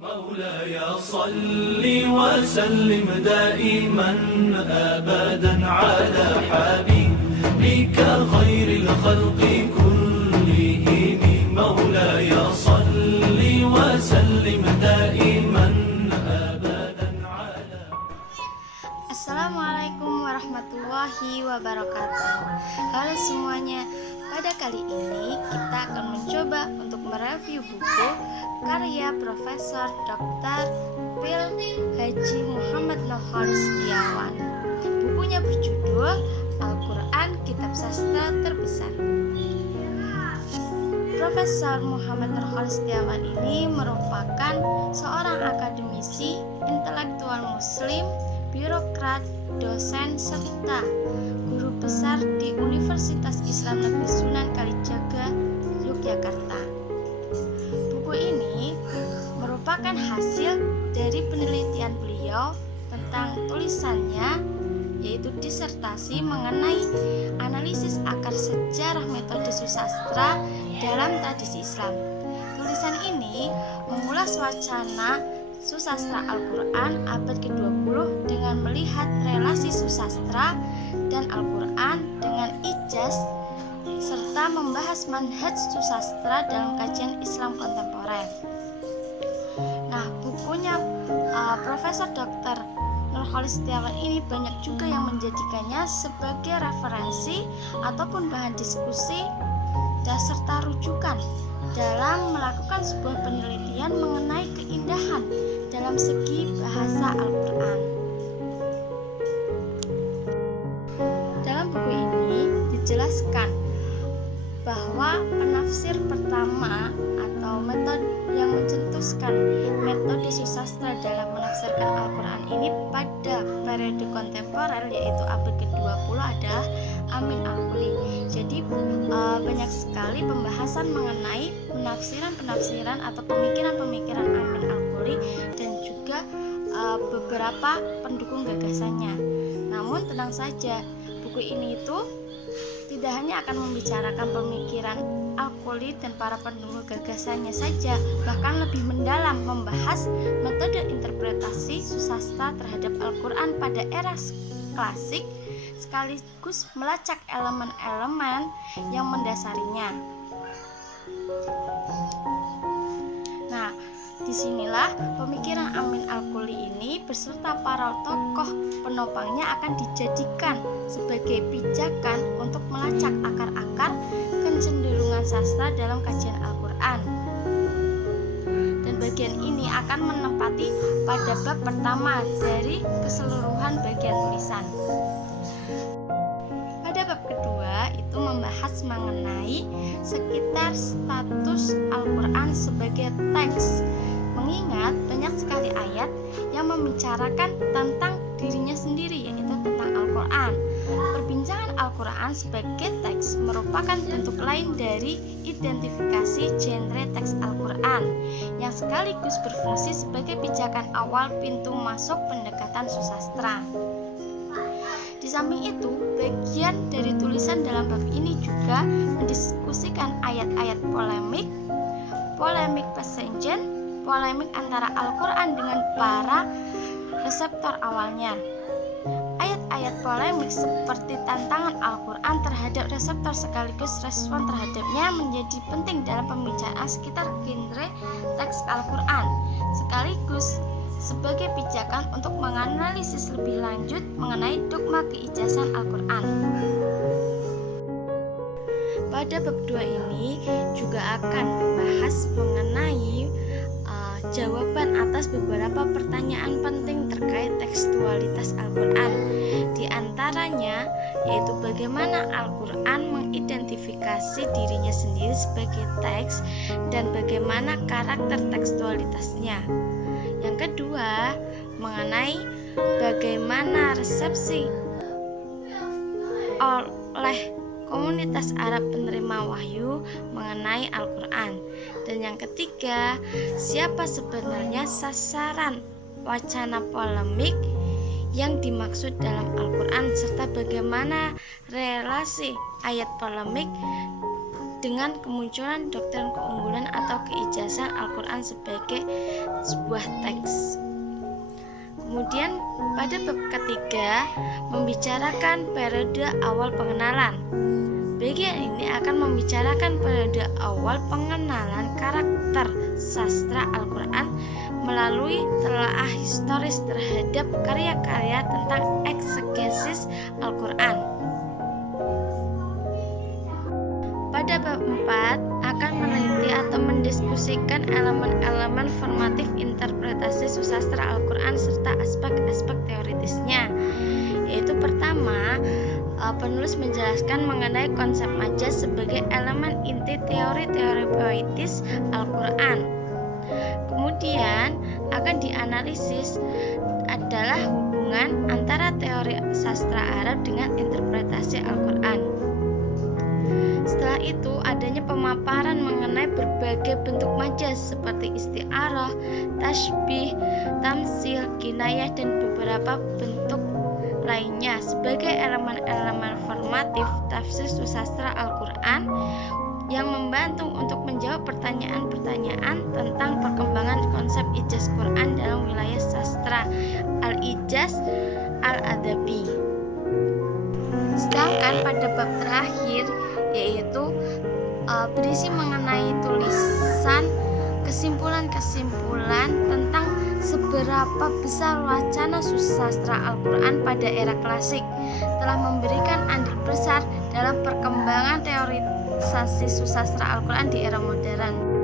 مولاي صل وسلم دائما أبدا على حبيبك خير الخلق كلهم مولاي صل وسلم دائما أبدا على. Assalamualaikum warahmatullahi wabarakatuh. Halo semuanya, pada kali ini kita akan mencoba untuk mereview buku karya Profesor Dr. Pil Haji Muhammad Nurholis Setiawan. Bukunya berjudul Al-Quran Kitab Sastra Terbesar. Profesor Muhammad Nurholis Setiawan ini merupakan seorang akademisi, intelektual muslim, birokrat, dosen, serta guru besar di Universitas Islam Negeri Sunan Kalijaga, Yogyakarta. Buku ini merupakan hasil dari penelitian beliau tentang tulisannya, yaitu disertasi mengenai analisis akar sejarah metode susastra dalam tradisi Islam. Tulisan ini mengulas wacana susastra Al-Quran abad ke-20 dengan melihat relasi susastra dan Al-Quran dengan ijaz, serta membahas manhaj susastra dalam kajian Islam kontemporer. Nah, bukunya Profesor Dr. Nurholis Setiawan ini banyak juga yang menjadikannya sebagai referensi ataupun bahan diskusi dan serta rujukan dalam melakukan sebuah penelitian mengenai keindahan dalam segi bahasa Al-Quran. Dalam buku ini dijelaskan bahwa penafsir pertama atau metode yang mencetuskan metode susastra dalam menafsirkan Al-Quran ini pada periode kontemporer, yaitu abad ke-20, adalah Amin Al-Quli. Jadi banyak sekali pembahasan mengenai penafsiran atau pemikiran-pemikiran Amin Al-Quli dan juga beberapa pendukung gagasannya. Namun tenang saja, buku ini itu tidak hanya akan membicarakan pemikiran Al-Quli dan para pendukung gagasannya saja, bahkan lebih mendalam membahas metode interpretasi susastra terhadap Al-Quran pada era klasik, sekaligus melacak elemen-elemen yang mendasarinya. Nah, disinilah pemikiran Amin Al-Quli ini beserta para tokoh penopangnya akan dijadikan sebagai pijakan untuk melacak akar-akar kecenderungan sastra dalam kajian Al-Quran. Dan bagian ini akan menempati pada bab pertama dari keseluruhan bagian tulisan. Pada bab kedua itu membahas mengenai sekitar status Al-Quran sebagai teks, mengingat banyak sekali ayat yang membicarakan tentang dirinya sendiri, yaitu tentang Al-Quran. Perbincangan Al-Quran sebagai teks merupakan bentuk lain dari identifikasi genre teks Al-Quran yang sekaligus berfungsi sebagai pijakan awal pintu masuk pendekatan susastra. Di samping itu, bagian dari tulisan dalam bab ini juga mendiskusikan ayat-ayat polemik passagen, polemik antara Al-Quran dengan para reseptor awalnya. Ayat-ayat polemik seperti tantangan Al-Quran terhadap reseptor sekaligus respon terhadapnya menjadi penting dalam pembicaraan sekitar genre teks Al-Quran, sekaligus sebagai pijakan untuk menganalisis lebih lanjut mengenai dogma keijazan Al-Quran. Pada bab 2 ini juga akan membahas mengenai jawaban atas beberapa pertanyaan penting terkait tekstualitas Al-Quran. Di antaranya yaitu bagaimana Al-Quran mengidentifikasi dirinya sendiri sebagai teks dan bagaimana karakter tekstualitasnya. Yang kedua, mengenai bagaimana resepsi oleh komunitas Arab penerima wahyu mengenai Al-Quran. Dan yang ketiga, siapa sebenarnya sasaran wacana polemik yang dimaksud dalam Al-Quran, serta bagaimana relasi ayat polemik dengan kemunculan doktrin keunggulan atau keijazan Al-Quran sebagai sebuah teks. Kemudian pada bab ketiga membicarakan periode awal pengenalan. Bagian ini akan membicarakan periode awal pengenalan karakter sastra Al-Quran melalui telaah historis terhadap karya-karya tentang eksegesis Al-Quran. Pada bab 4 akan meneliti atau mendiskusikan elemen-elemen formatif interpretasi susastra Al-Quran serta aspek-aspek teoritisnya. Yaitu pertama, penulis menjelaskan mengenai konsep majaz sebagai elemen inti teori-teori poetis Al-Quran. Kemudian akan dianalisis adalah hubungan antara teori sastra Arab dengan interpretasi Al-Quran. Setelah itu adanya pemaparan mengenai berbagai bentuk majaz seperti isti'arah, tasbih, tamsil, kinayah dan beberapa bentuk lainnya sebagai elemen-elemen formatif tafsir susastra Al-Quran yang membantu untuk menjawab pertanyaan-pertanyaan tentang perkembangan konsep ijaz Quran dalam wilayah sastra al-ijaz al-adabi. Sedangkan pada bab terakhir yaitu berisi mengenai tulisan kesimpulan-kesimpulan tentang seberapa besar wacana susastra Al-Quran pada era klasik telah memberikan andil besar dalam perkembangan teorisasi susastra Al-Quran di era modern.